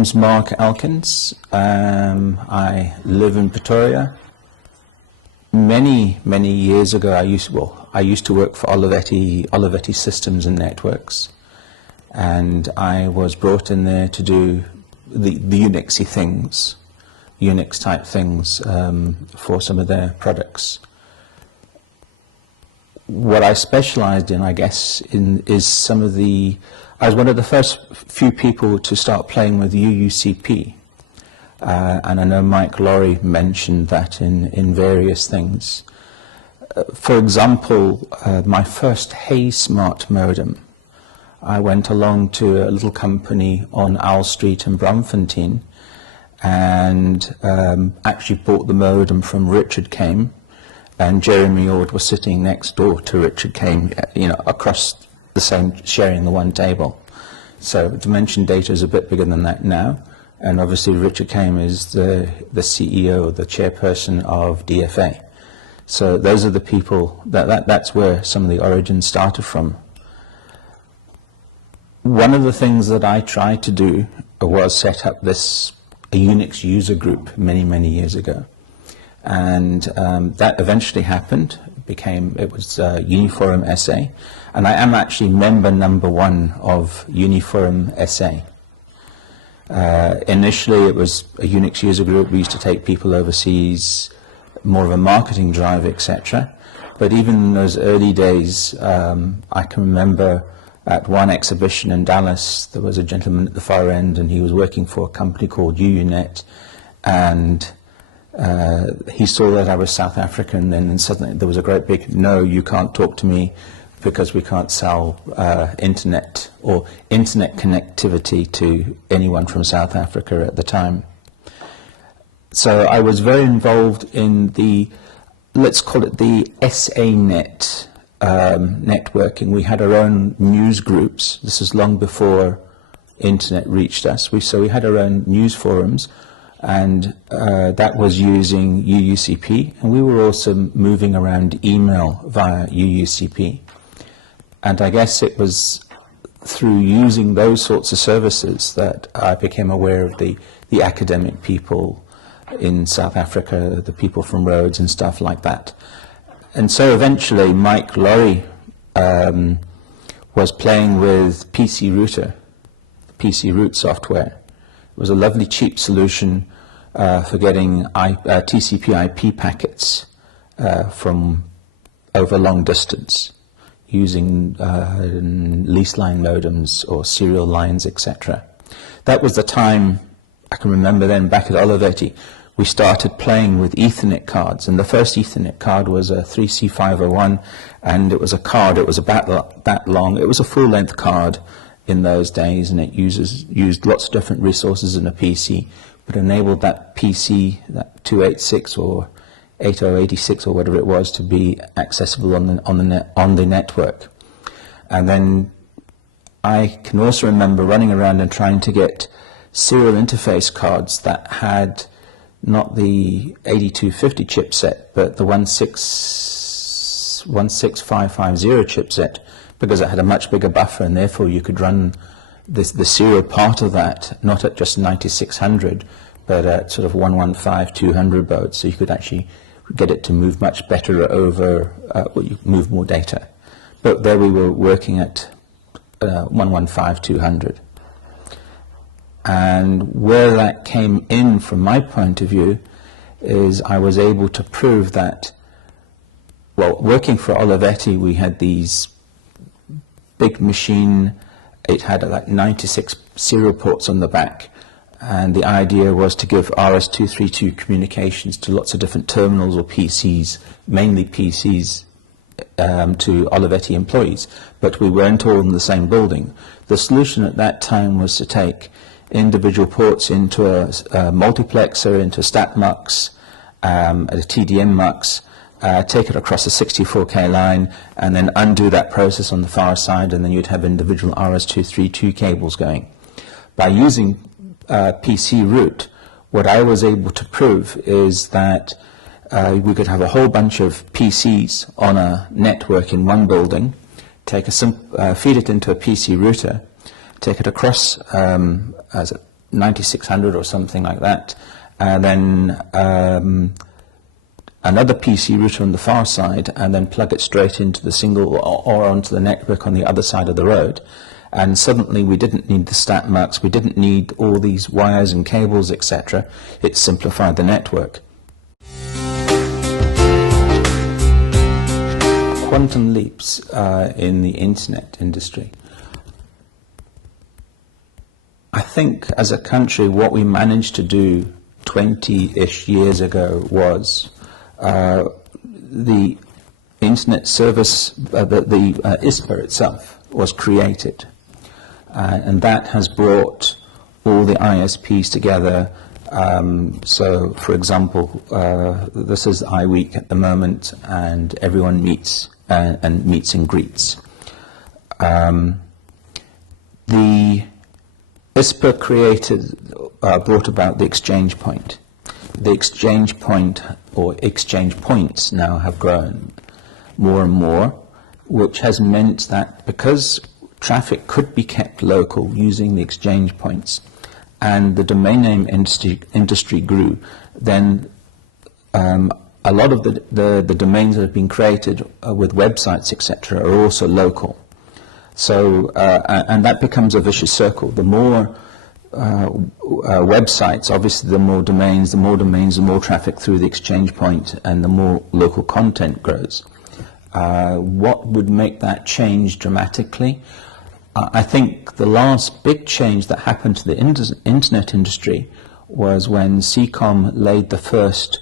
name's Mark Elkins. I live in Pretoria. Many years ago, I used to work for Olivetti Systems and Networks, and I was brought in there to do the Unixy things, Unix type things for some of their products. What I specialized in, I guess, is some of the. I was one of the first few people to start playing with UUCP. And I know Mike Laurie mentioned that in various things. For example, my first Hay Smart modem, I went along to a little company on Owl Street in Braamfontein and actually bought the modem from Richard Kame, and Jeremy Ord was sitting next door to Richard Kame, across the same, sharing the one table. So Dimension Data is a bit bigger than that now. And obviously Richard Kame is the CEO, the chairperson of DFA. So those are the people, that's where some of the origins started from. One of the things that I tried to do was set up a Unix user group many years ago. And that eventually happened. It was Uniforum SA. And I am actually member #1 of Uniforum SA. Initially, it was a Unix user group. We used to take people overseas, more of a marketing drive, etc. But even in those early days, I can remember at one exhibition in Dallas, there was a gentleman at the far end, and he was working for a company called UUNet, and he saw that I was South African, and then suddenly there was a great big, no, you can't talk to me, because we can't sell internet or internet connectivity to anyone from South Africa at the time. So I was very involved in the, let's call it the SANet networking. We had our own news groups. This is long before internet reached us. So we had our own news forums, and that was using UUCP, and we were also moving around email via UUCP. And I guess it was through using those sorts of services that I became aware of the academic people in South Africa, the people from Rhodes and stuff like that. And so eventually Mike Laurie was playing with PC Router, PC Root software. It was a lovely cheap solution for getting TCP IP packets from over long distance, using lease line modems or serial lines, etc. That was the time, I can remember then back at Olivetti, we started playing with Ethernet cards, and the first Ethernet card was a 3C501, and it was a card, it was about that long. It was a full-length card in those days, and it used lots of different resources in a PC, but enabled that PC, that 286 or 8086 or whatever it was, to be accessible on the network. And then I can also remember running around and trying to get serial interface cards that had not the 8250 chipset, but the 16550 chipset, because it had a much bigger buffer, and therefore you could run the serial part of that not at just 9600, but at sort of 115-200 baud, so you could actually get it to move much better over, you move more data. But there we were working at 115-200. And where that came in from my point of view is I was able to prove that, well, working for Olivetti, we had these big machine, it had like 96 serial ports on the back. And the idea was to give RS-232 communications to lots of different terminals or PCs, mainly PCs, to Olivetti employees. But we weren't all in the same building. The solution at that time was to take individual ports into a multiplexer, into a StatMux, a TDM mux, take it across a 64K line, and then undo that process on the far side, and then you'd have individual RS-232 cables going. By using PC root, what I was able to prove is that we could have a whole bunch of PCs on a network in one building, feed it into a PC router, take it across as 9600 or something like that, and then another PC router on the far side, and then plug it straight into the single or onto the network on the other side of the road. And suddenly we didn't need the stat mucks, we didn't need all these wires and cables, etc. It simplified the network. Quantum leaps in the internet industry. I think as a country what we managed to do 20-ish years ago was the internet service, the ISPA itself was created, and that has brought all the ISPs together. So, for example, this is iWeek at the moment, and everyone meets and meets and greets. The ISPA brought about the exchange point. The exchange point or exchange points now have grown more and more, which has meant that because traffic could be kept local using the exchange points and the domain name industry grew, then a lot of the domains that have been created with websites, etc., are also local. So, and that becomes a vicious circle. The more websites, obviously the more domains, the more traffic through the exchange point, and the more local content grows. What would make that change dramatically? I think the last big change that happened to the internet industry was when CCOM laid the first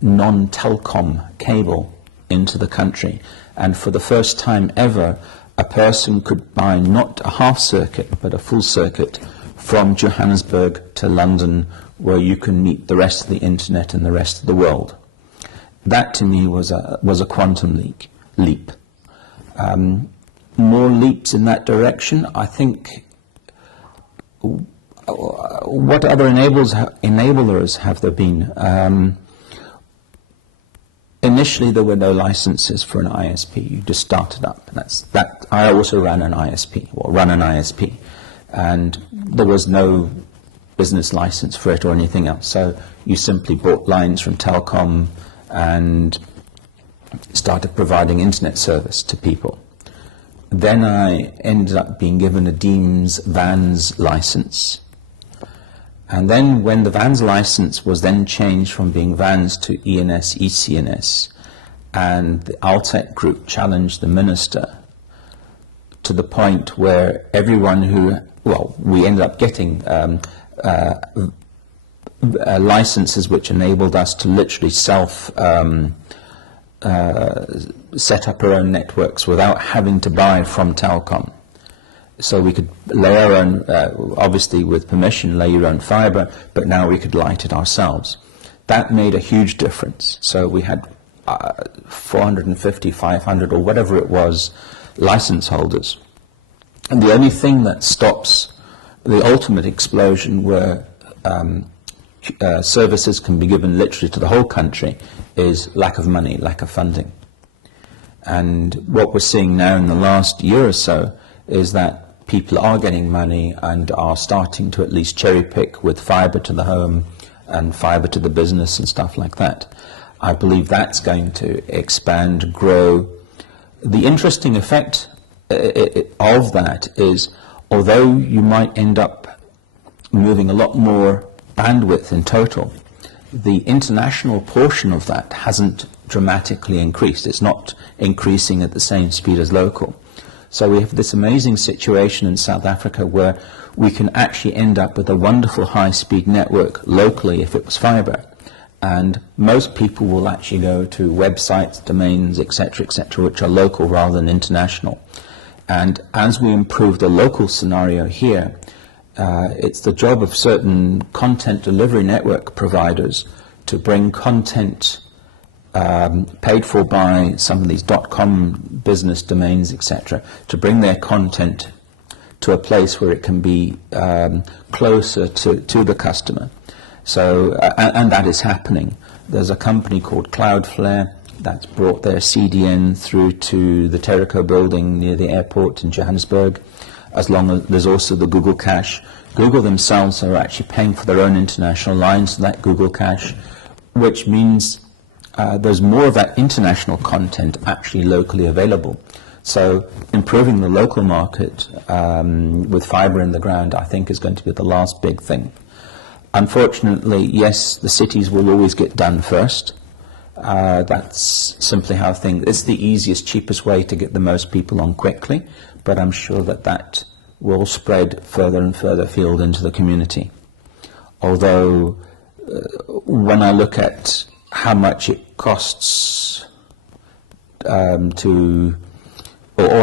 non-telcom cable into the country, and for the first time ever a person could buy not a half circuit but a full circuit from Johannesburg to London, where you can meet the rest of the internet and the rest of the world. That to me was a quantum leap. More leaps in that direction. I think what other enablers have there been? Initially, there were no licenses for an ISP. You just started up. That. I also ran an ISP, or run an ISP, and there was no business license for it or anything else. So you simply bought lines from Telcom and started providing internet service to people. Then I ended up being given a Deems VANS license. And then when the VANS license was then changed from being VANS to ENS, ECNS, and the Altec group challenged the minister to the point where everyone who, well, we ended up getting licenses which enabled us to literally set up our own networks without having to buy from Telcom. So we could lay our own, obviously with permission, lay your own fiber, but now we could light it ourselves. That made a huge difference. So we had 450, 500 or whatever it was, license holders. And the only thing that stops the ultimate explosion where services can be given literally to the whole country is lack of money, lack of funding. And what we're seeing now in the last year or so is that people are getting money and are starting to at least cherry pick with fiber to the home and fiber to the business and stuff like that. I believe that's going to expand, grow. The interesting effect of that is, although you might end up moving a lot more bandwidth in total, the international portion of that hasn't dramatically increased. It's not increasing at the same speed as local. So we have this amazing situation in South Africa where we can actually end up with a wonderful high-speed network locally if it was fiber. And most people will actually go to websites, domains, etc., which are local rather than international. And as we improve the local scenario here, it's the job of certain content delivery network providers to bring content paid for by some of these .com business domains, etc., to bring their content to a place where it can be closer to the customer. So, and that is happening. There's a company called Cloudflare that's brought their CDN through to the Terrico building near the airport in Johannesburg, as long as there's also the Google cache. Google themselves are actually paying for their own international lines, that Google cache, which means there's more of that international content actually locally available. So improving the local market with fibre in the ground, I think, is going to be the last big thing. Unfortunately, yes, the cities will always get done first. That's simply how things. It's the easiest, cheapest way to get the most people on quickly, but I'm sure that that will spread further and further afield into the community. Although, when I look at how much it costs or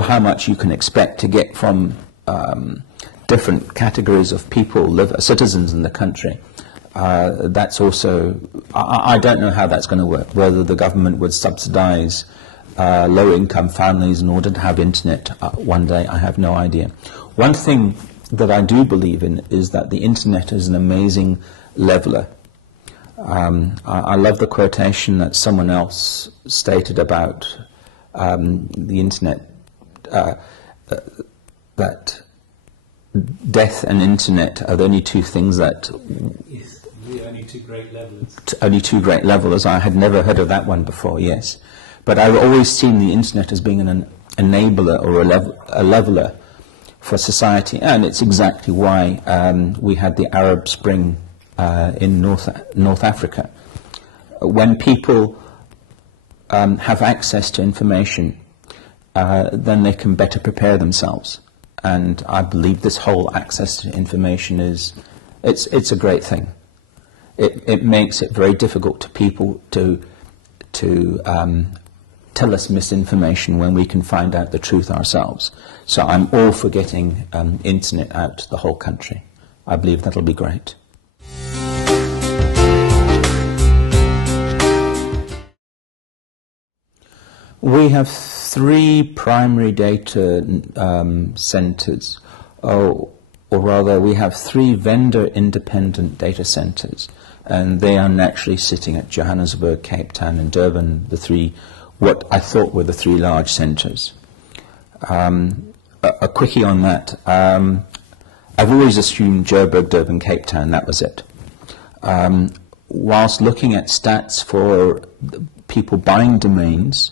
how much you can expect to get from different categories of people, citizens in the country, that's also, I don't know how that's going to work, whether the government would subsidize low-income families in order to have internet one day. I have no idea. One thing that I do believe in is that the internet is an amazing leveler. I love the quotation that someone else stated about the internet, that death and internet are the only two things that... Yes, the only two great levelers. Only two great levelers. I had never heard of that one before, yes. But I've always seen the internet as being an enabler or a leveler for society, and it's exactly why we had the Arab Spring in North Africa. When people have access to information, then they can better prepare themselves. And I believe this whole access to information it's a great thing. It makes it very difficult to people to tell us misinformation when we can find out the truth ourselves. So I'm all for getting internet out to the whole country. I believe that'll be great. We have 3 primary data centers, or rather we have 3 vendor-independent data centers, and they are naturally sitting at Johannesburg, Cape Town and Durban, the 3, what I thought were the 3 large centers. A quickie on that. I've always assumed Joburg, Durban, Cape Town, that was it. Whilst looking at stats for people buying domains,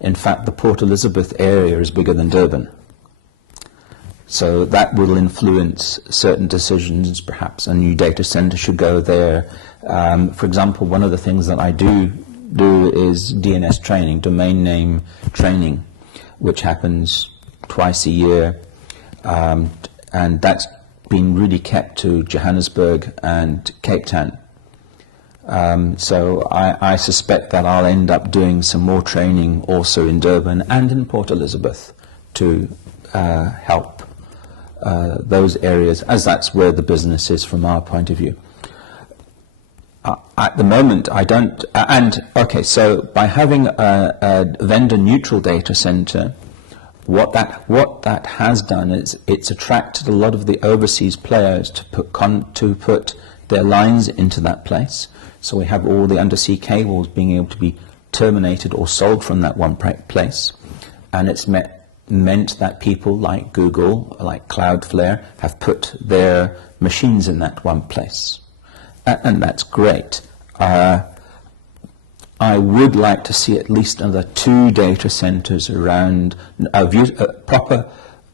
in fact, the Port Elizabeth area is bigger than Durban. So that will influence certain decisions. Perhaps a new data center should go there. For example, one of the things that I do is DNS training, domain name training, which happens twice a year. And that's been really kept to Johannesburg and Cape Town. So I suspect that I'll end up doing some more training also in Durban and in Port Elizabeth to help those areas, as that's where the business is from our point of view. At the moment, I don't, so by having a vendor-neutral data center, what that has done is it's attracted a lot of the overseas players to put their lines into that place. So we have all the undersea cables being able to be terminated or sold from that one place. And it's meant that people like Google, like Cloudflare, have put their machines in that one place. And that's great. I would like to see at least another 2 data centers around, proper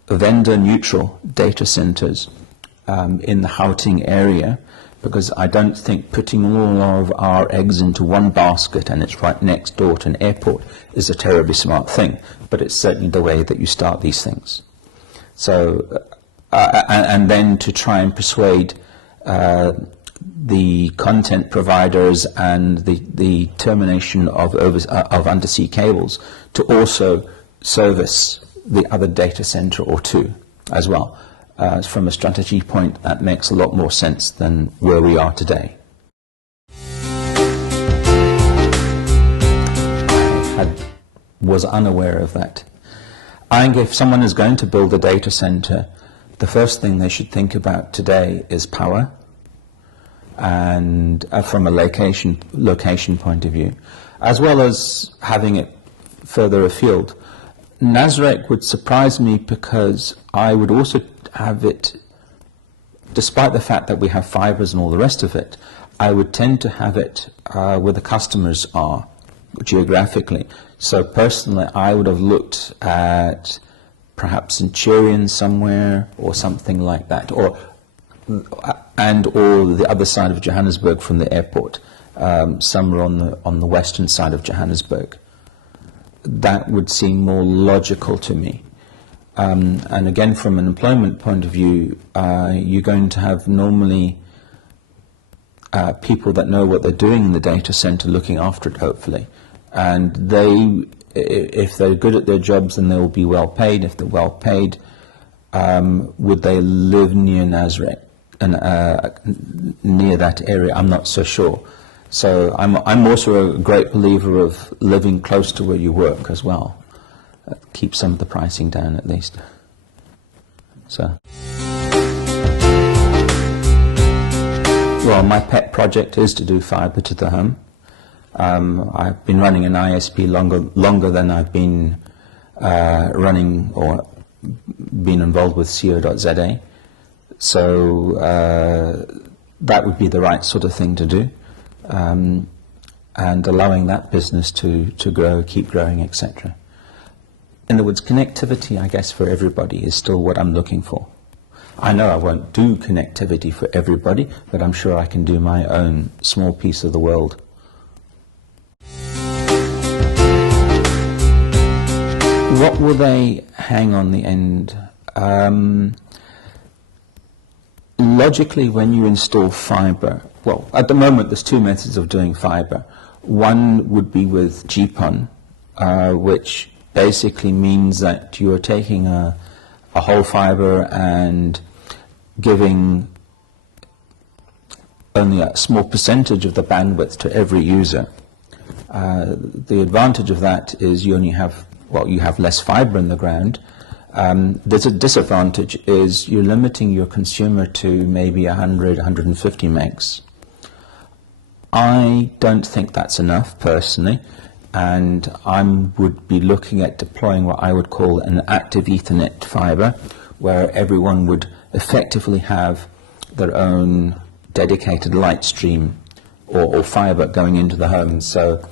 vendor-neutral data centers in the Gauteng area, because I don't think putting all of our eggs into one basket and it's right next door to an airport is a terribly smart thing, but it's certainly the way that you start these things. So, and then to try and persuade the content providers and the termination of undersea cables to also service the other data center or 2 as well. From a strategy point, that makes a lot more sense than where we are today. I was unaware of that. I think if someone is going to build a data center, the first thing they should think about today is power, and from a location point of view, as well as having it further afield. Nasrec would surprise me because I would also have it despite the fact that we have fibres and all the rest of it, I would tend to have it where the customers are geographically. So personally, I would have looked at perhaps Centurion somewhere or something like that, or the other side of Johannesburg from the airport, somewhere on the western side of Johannesburg. That would seem more logical to me. And again, from an employment point of view, you're going to have normally people that know what they're doing in the data center looking after it, hopefully. And if they're good at their jobs, then they will be well paid. If they're well paid, would they live near Nazareth and near that area? I'm not so sure. So I'm also a great believer of living close to where you work as well. Keep some of the pricing down at least. So, well, my pet project is to do fibre to the home. I've been running an ISP longer than I've been running or been involved with CO.ZA. So that would be the right sort of thing to do, and allowing that business to grow, keep growing, etc. In other words, connectivity, I guess, for everybody is still what I'm looking for. I know I won't do connectivity for everybody, but I'm sure I can do my own small piece of the world. What will they hang on the end? Logically, when you install fibre, well, at the moment there's two methods of doing fibre. One would be with GPON, which basically means that you're taking a whole fibre and giving only a small percentage of the bandwidth to every user. The advantage of that is you only have, well, you have less fibre in the ground. There's a disadvantage, is you're limiting your consumer to maybe 100, 150 megs. I don't think that's enough, personally, and I would be looking at deploying what I would call an active Ethernet fibre, where everyone would effectively have their own dedicated light stream or fibre going into the home. So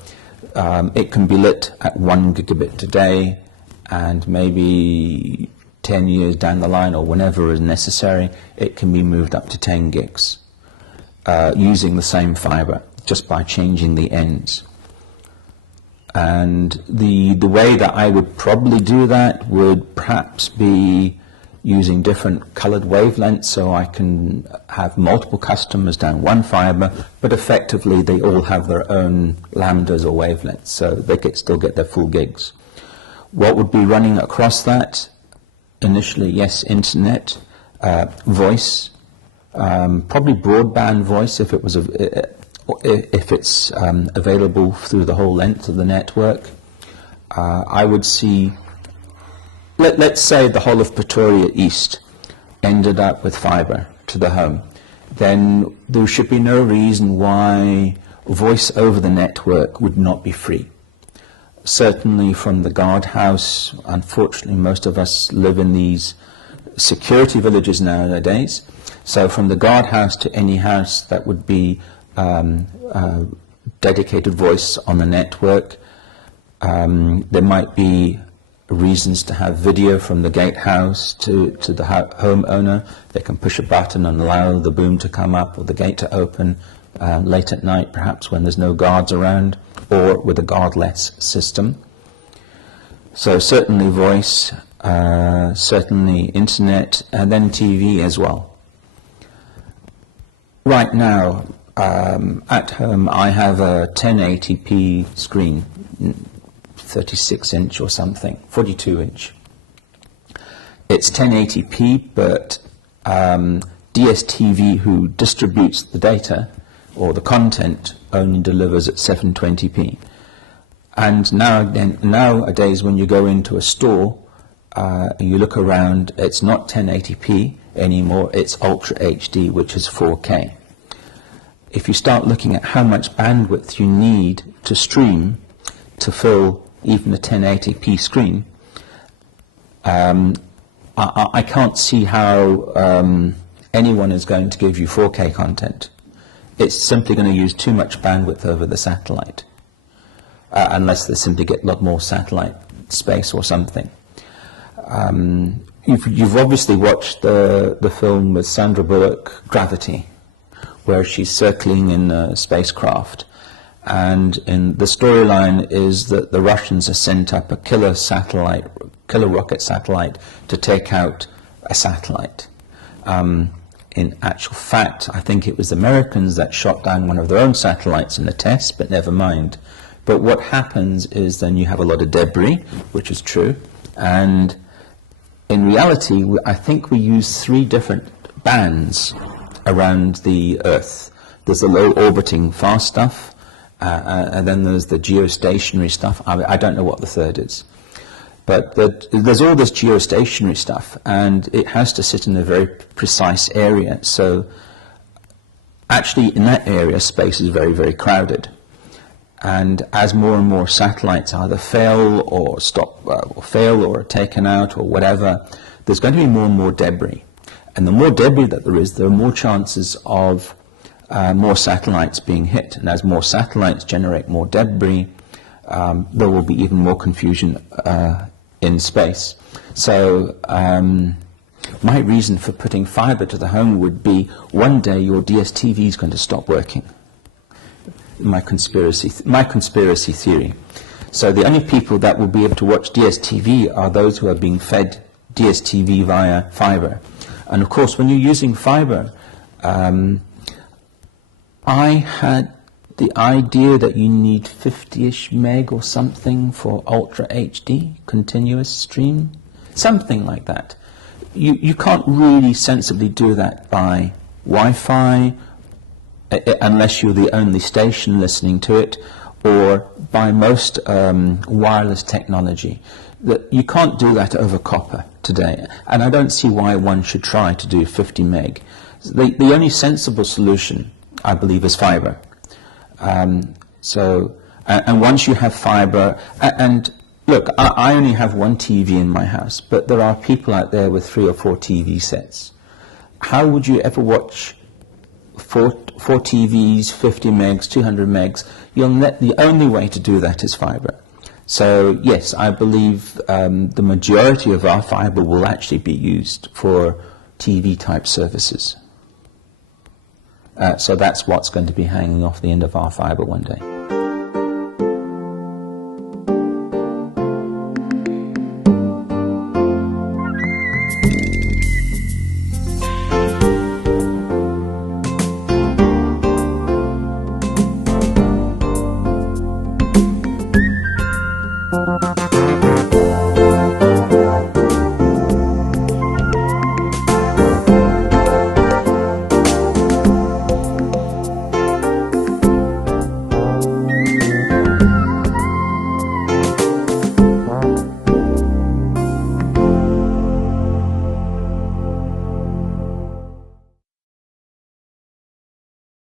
it can be lit at 1 gigabit today, and maybe 10 years down the line, or whenever is necessary, it can be moved up to 10 gigs using the same fibre, just by changing the ends. And the way that I would probably do that would perhaps be using different coloured wavelengths, so I can have multiple customers down one fibre, but effectively they all have their own lambdas or wavelengths, so they still get their full gigs. What would be running across that? Initially, yes, internet, voice, probably broadband voice if it was if it's available through the whole length of the network. I would see, let's say the whole of Pretoria East ended up with fibre to the home, then there should be no reason why voice over the network would not be free. Certainly from the guardhouse, unfortunately most of us live in these security villages nowadays, so from the guardhouse to any house that would be dedicated voice on the network. There might be reasons to have video from the gatehouse to the homeowner. They can push a button and allow the boom to come up or the gate to open late at night, perhaps when there's no guards around, or with a guardless system. So certainly voice, certainly internet, and then TV as well. Right now, at home, I have a 1080p screen, 36-inch or something, 42-inch. It's 1080p, but DSTV, who distributes the data or the content, only delivers at 720p. And nowadays, when you go into a store, you look around, it's not 1080p anymore, it's Ultra HD, which is 4K. If you start looking at how much bandwidth you need to stream to fill even a 1080p screen, I can't see how anyone is going to give you 4K content. It's simply going to use too much bandwidth over the satellite, unless they simply get a lot more satellite space or something. You've obviously watched the film with Sandra Bullock, Gravity, where she's circling in a spacecraft, and the storyline is that the Russians have sent up a killer rocket satellite to take out a satellite. In actual fact, I think it was the Americans that shot down one of their own satellites in a test, but never mind. But what happens is then you have a lot of debris, which is true, and in reality, I think we use 3 different bands around the Earth. There's the low orbiting fast stuff, and then there's the geostationary stuff. I don't know what the third is. But there's all this geostationary stuff, and it has to sit in a very precise area. So actually in that area, space is very, very crowded. And as more and more satellites either fail or are taken out or whatever, there's going to be more and more debris. And the more debris that there is, there are more chances of more satellites being hit. And as more satellites generate more debris, there will be even more confusion in space. So my reason for putting fiber to the home would be one day your DSTV is going to stop working. My conspiracy theory. So the only people that will be able to watch DSTV are those who are being fed DSTV via fiber. And of course, when you're using fiber, I had the idea that you need 50-ish meg or something for Ultra HD, continuous stream, something like that. You can't really sensibly do that by Wi-Fi, unless you're the only station listening to it, or by most wireless technology. You can't do that over copper today, and I don't see why one should try to do 50 meg. The only sensible solution, I believe, is fiber. And once you have fiber, and look, I only have one TV in my house, but there are people out there with 3 or 4 TV sets. How would you ever watch 4 TVs, 50 megs, 200 megs? The only way to do that is fiber. So yes, I believe the majority of our fiber will actually be used for TV type services. So that's what's going to be hanging off the end of our fiber one day.